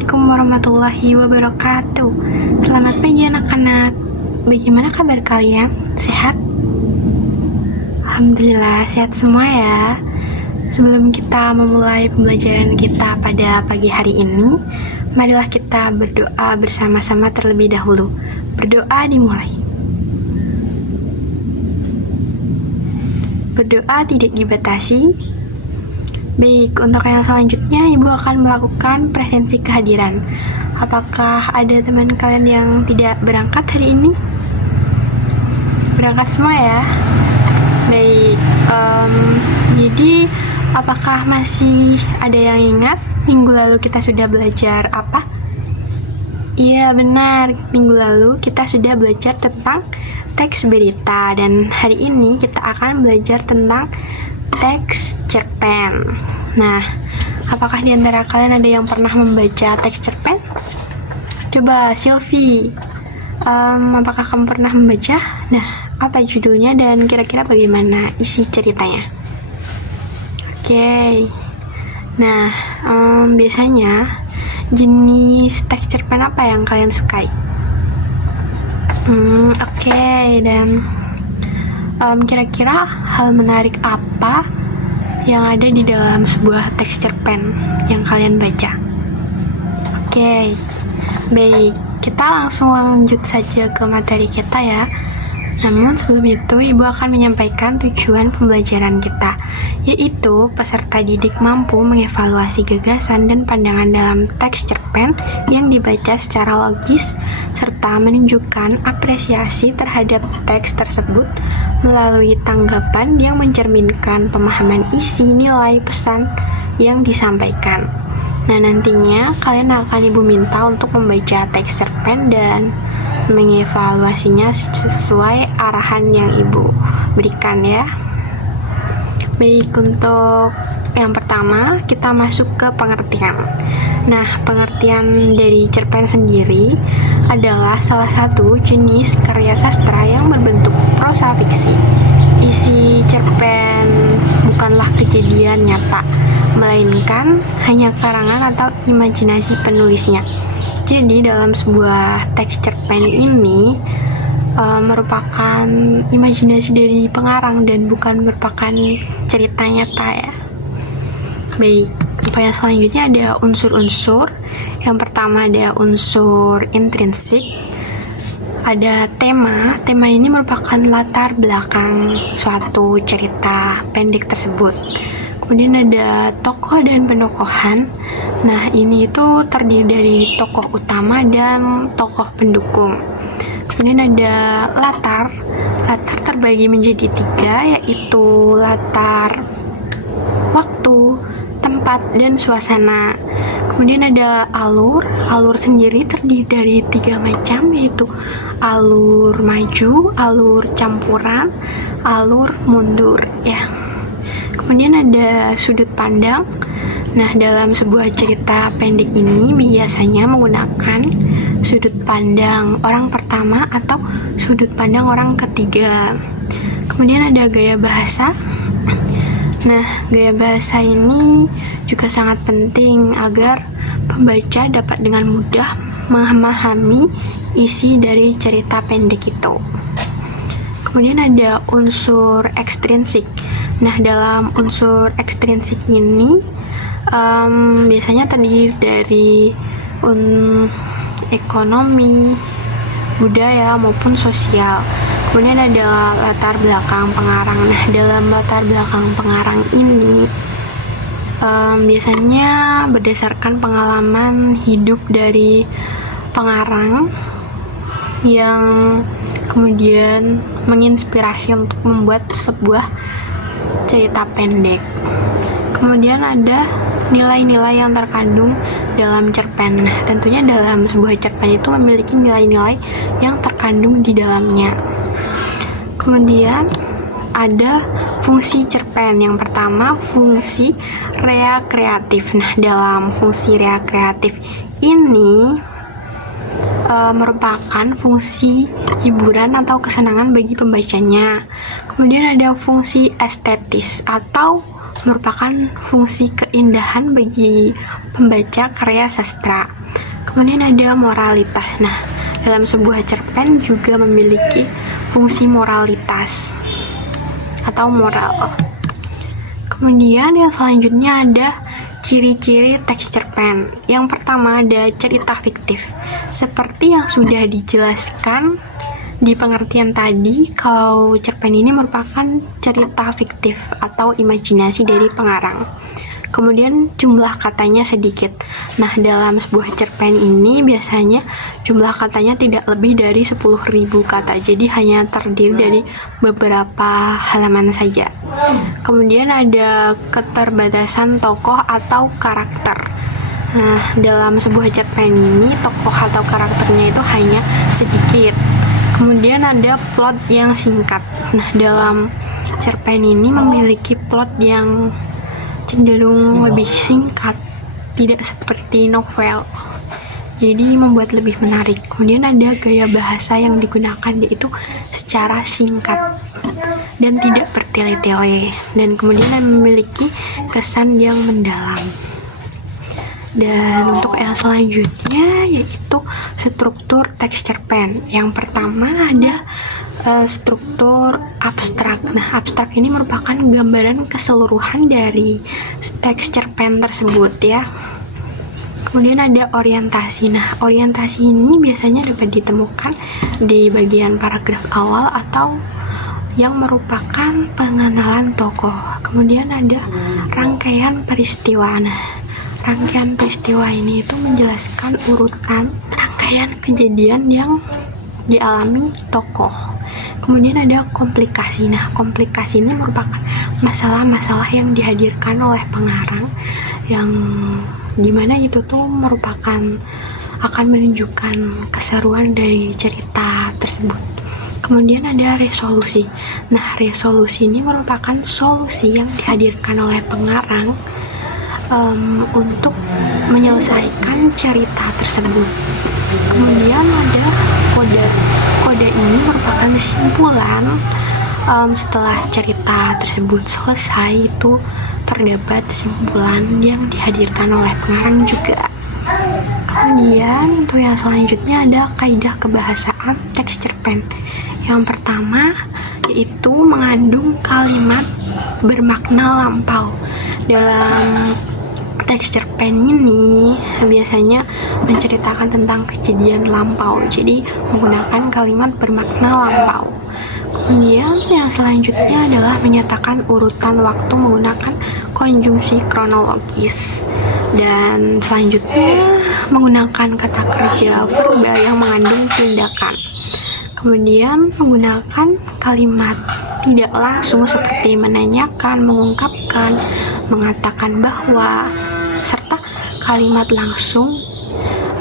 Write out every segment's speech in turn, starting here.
Assalamualaikum warahmatullahi wabarakatuh. Selamat pagi anak-anak. Bagaimana kabar kalian? Sehat? Alhamdulillah sehat semua ya. Sebelum kita memulai pembelajaran kita pada pagi hari ini, marilah kita berdoa bersama-sama terlebih dahulu. Berdoa dimulai. Berdoa tidak dibatasi. Baik, untuk yang selanjutnya Ibu akan melakukan presensi kehadiran. Apakah ada teman kalian yang tidak berangkat hari ini? Berangkat semua ya? Baik, jadi apakah masih ada yang ingat minggu lalu kita sudah belajar apa? Iya benar, minggu lalu kita sudah belajar tentang teks berita, dan hari ini kita akan belajar tentang teks cerpen. Nah, apakah di antara kalian ada yang pernah membaca teks cerpen? Coba Silvi, apakah kamu pernah membaca? Nah, apa judulnya dan kira-kira bagaimana isi ceritanya? Oke. Nah, biasanya jenis teks cerpen apa yang kalian sukai? Oke. Dan kira-kira hal menarik apa yang ada di dalam sebuah teks cerpen yang kalian baca? Oke, baik, kita langsung lanjut saja ke materi kita ya. Namun sebelum itu, Ibu akan menyampaikan tujuan pembelajaran kita, yaitu peserta didik mampu mengevaluasi gagasan dan pandangan dalam teks cerpen yang dibaca secara logis, serta menunjukkan apresiasi terhadap teks tersebut melalui tanggapan yang mencerminkan pemahaman isi nilai pesan yang disampaikan. Nah, nantinya kalian akan Ibu minta untuk membaca teks cerpen dan mengevaluasinya sesuai arahan yang Ibu berikan ya. Baik, untuk yang pertama kita masuk ke pengertian. Nah, pengertian dari cerpen sendiri adalah salah satu jenis karya sastra yang berbentuk prosa fiksi. Isi cerpen bukanlah kejadian nyata, melainkan hanya karangan atau imajinasi penulisnya. Jadi dalam sebuah teks cerpen ini merupakan imajinasi dari pengarang dan bukan merupakan cerita nyata ya. Baik, untuk yang selanjutnya ada unsur-unsur. Yang pertama ada unsur intrinsik. Ada tema. Tema ini merupakan latar belakang suatu cerita pendek tersebut. Kemudian ada tokoh dan penokohan. Nah, ini itu terdiri dari tokoh utama dan tokoh pendukung. Kemudian ada latar. Latar terbagi menjadi 3, yaitu latar waktu, tempat, dan suasana. Kemudian ada alur. Alur sendiri terdiri dari 3 macam, yaitu alur maju, alur campuran, alur mundur ya. Kemudian ada sudut pandang. Nah, dalam sebuah cerita pendek ini biasanya menggunakan sudut pandang orang pertama atau sudut pandang orang ketiga. Kemudian ada gaya bahasa. Nah, gaya bahasa ini juga sangat penting agar pembaca dapat dengan mudah memahami isi dari cerita pendek itu. Kemudian ada unsur ekstrinsik. Nah, dalam unsur ekstrinsik ini biasanya terdiri dari ekonomi, budaya, maupun sosial. Kemudian ada latar belakang pengarang. Nah, dalam latar belakang pengarang ini biasanya berdasarkan pengalaman hidup dari pengarang yang kemudian menginspirasi untuk membuat sebuah cerita pendek. Kemudian ada nilai-nilai yang terkandung dalam cerpen. Nah, tentunya dalam sebuah cerpen itu memiliki nilai-nilai yang terkandung di dalamnya. Kemudian ada fungsi cerpen. Yang pertama, fungsi rekreatif. Nah, dalam fungsi rekreatif ini merupakan fungsi hiburan atau kesenangan bagi pembacanya. Kemudian ada fungsi estetis atau merupakan fungsi keindahan bagi pembaca karya sastra. Kemudian ada moralitas. Nah, dalam sebuah cerpen juga memiliki fungsi moralitas atau moral. Kemudian yang selanjutnya ada ciri-ciri teks cerpen. Yang pertama ada cerita fiktif. Seperti yang sudah dijelaskan di pengertian tadi, kalau cerpen ini merupakan cerita fiktif atau imajinasi dari pengarang. Kemudian jumlah katanya sedikit. Nah, dalam sebuah cerpen ini biasanya jumlah katanya tidak lebih dari 10.000 kata. Jadi hanya terdiri dari beberapa halaman saja. Kemudian ada keterbatasan tokoh atau karakter. Nah, dalam sebuah cerpen ini tokoh atau karakternya itu hanya sedikit. Kemudian ada plot yang singkat. Nah, dalam cerpen ini memiliki plot yang cenderung lebih singkat, tidak seperti novel, jadi membuat lebih menarik. Kemudian ada gaya bahasa yang digunakan, yaitu secara singkat dan tidak bertele-tele, dan kemudian memiliki kesan yang mendalam. Dan untuk yang selanjutnya yaitu struktur teks cerpen. Yang pertama ada struktur abstrak. Nah, abstrak ini merupakan gambaran keseluruhan dari teks cerpen tersebut ya. Kemudian ada orientasi. Nah, orientasi ini biasanya dapat ditemukan di bagian paragraf awal atau yang merupakan pengenalan tokoh. Kemudian ada rangkaian peristiwa. Nah, rangkaian peristiwa ini itu menjelaskan urutan rangkaian kejadian yang dialami tokoh. Kemudian ada komplikasi. Nah, komplikasi ini merupakan masalah-masalah yang dihadirkan oleh pengarang yang dimana itu tuh merupakan akan menunjukkan keseruan dari cerita tersebut. Kemudian ada resolusi. Nah, resolusi ini merupakan solusi yang dihadirkan oleh pengarang untuk menyelesaikan cerita tersebut. Kemudian ada kode. Kode ini merupakan kesimpulan setelah cerita tersebut selesai, itu terdapat kesimpulan yang dihadirkan oleh pengarang juga. Kemudian untuk yang selanjutnya ada kaidah kebahasaan teks cerpen. Yang pertama yaitu mengandung kalimat bermakna lampau. Dalam teks cerpen ini biasanya menceritakan tentang kejadian lampau, jadi menggunakan kalimat bermakna lampau. Kemudian yang selanjutnya adalah menyatakan urutan waktu menggunakan konjungsi kronologis, dan selanjutnya menggunakan kata kerja verba yang mengandung tindakan. Kemudian menggunakan kalimat tidak langsung seperti menanyakan, mengungkapkan, mengatakan bahwa, serta kalimat langsung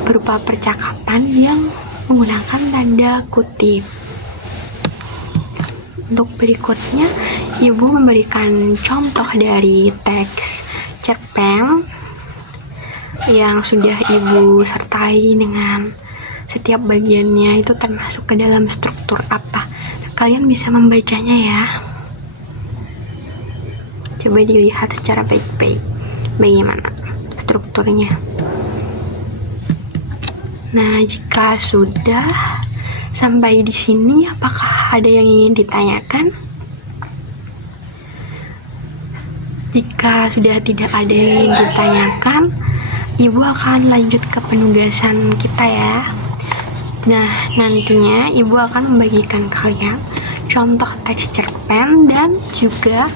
berupa percakapan yang menggunakan tanda kutip. Untuk berikutnya, Ibu memberikan contoh dari teks cerpen yang sudah Ibu sertai dengan setiap bagiannya itu termasuk ke dalam struktur apa. Kalian bisa membacanya ya. Coba dilihat secara baik-baik bagaimana strukturnya. Nah, jika sudah sampai di sini, apakah ada yang ingin ditanyakan? Jika sudah tidak ada yang ingin ditanyakan, Ibu akan lanjut ke penugasan kita ya. Nah, nantinya Ibu akan membagikan kalian contoh teks cerpen dan juga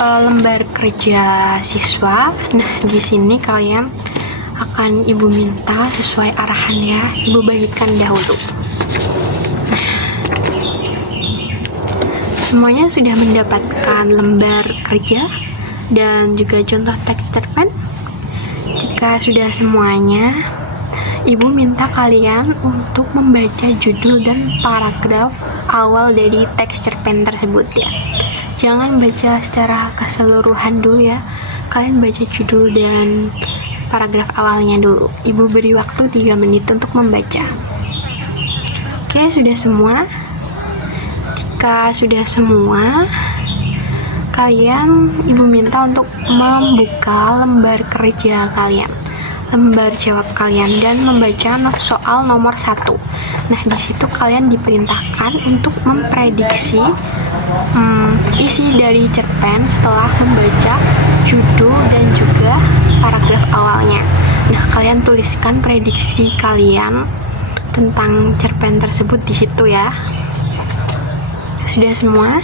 lembar kerja siswa. Nah, di sini kalian akan Ibu minta sesuai arahan ya. Ibu bagikan dahulu. Nah, semuanya sudah mendapatkan lembar kerja dan juga contoh teks cerpen. Jika sudah semuanya, Ibu minta kalian untuk membaca judul dan paragraf awal dari teks cerpen tersebut ya. Jangan baca secara keseluruhan dulu ya. Kalian baca judul dan paragraf awalnya dulu. Ibu beri waktu 3 menit untuk membaca. Oke, sudah semua? Jika sudah semua, kalian Ibu minta untuk membuka lembar kerja kalian. lembar jawab kalian dan membaca soal nomor 1. Nah, di situ kalian diperintahkan untuk memprediksi isi dari cerpen setelah membaca judul dan juga paragraf awalnya. Nah, kalian tuliskan prediksi kalian tentang cerpen tersebut di situ ya. Sudah semua?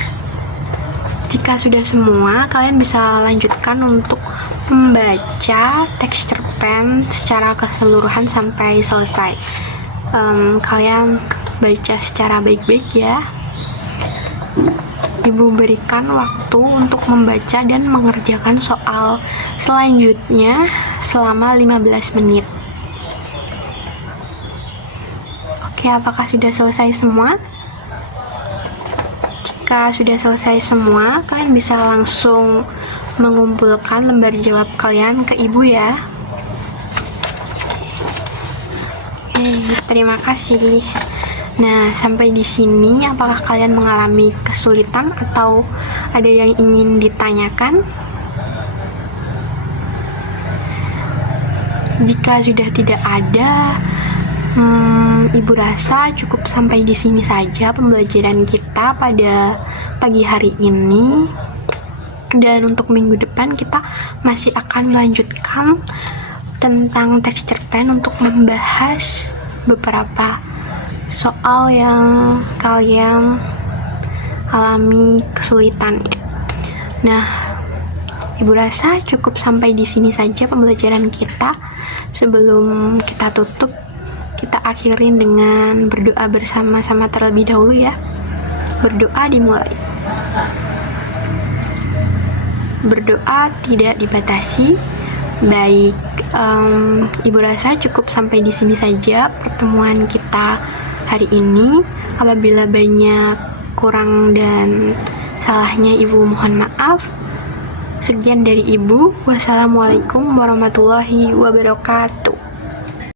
Jika sudah semua, kalian bisa lanjutkan untuk membaca teks cerpen secara keseluruhan sampai selesai. Kalian baca secara baik-baik ya. Ibu berikan waktu untuk membaca dan mengerjakan soal selanjutnya selama 15 menit. Oke, apakah sudah selesai semua? Jika sudah selesai semua, kalian bisa langsung mengumpulkan lembar jawab kalian ke ibu ya. Terima kasih. Nah, sampai di sini apakah kalian mengalami kesulitan atau ada yang ingin ditanyakan? Jika sudah tidak ada, Ibu rasa cukup sampai di sini saja pembelajaran kita pada pagi hari ini. Dan untuk minggu depan kita masih akan melanjutkan tentang teks cerpen untuk membahas beberapa soal yang kalian alami kesulitannya. Nah, Ibu rasa cukup sampai di sini saja pembelajaran kita. Sebelum kita tutup, kita akhirin dengan berdoa bersama-sama terlebih dahulu ya. Berdoa dimulai. Berdoa tidak dibatasi. Baik, Ibu rasa cukup sampai di sini saja pertemuan kita hari ini. Apabila banyak kurang dan salahnya, Ibu mohon maaf. Sekian dari Ibu. Wassalamualaikum warahmatullahi wabarakatuh.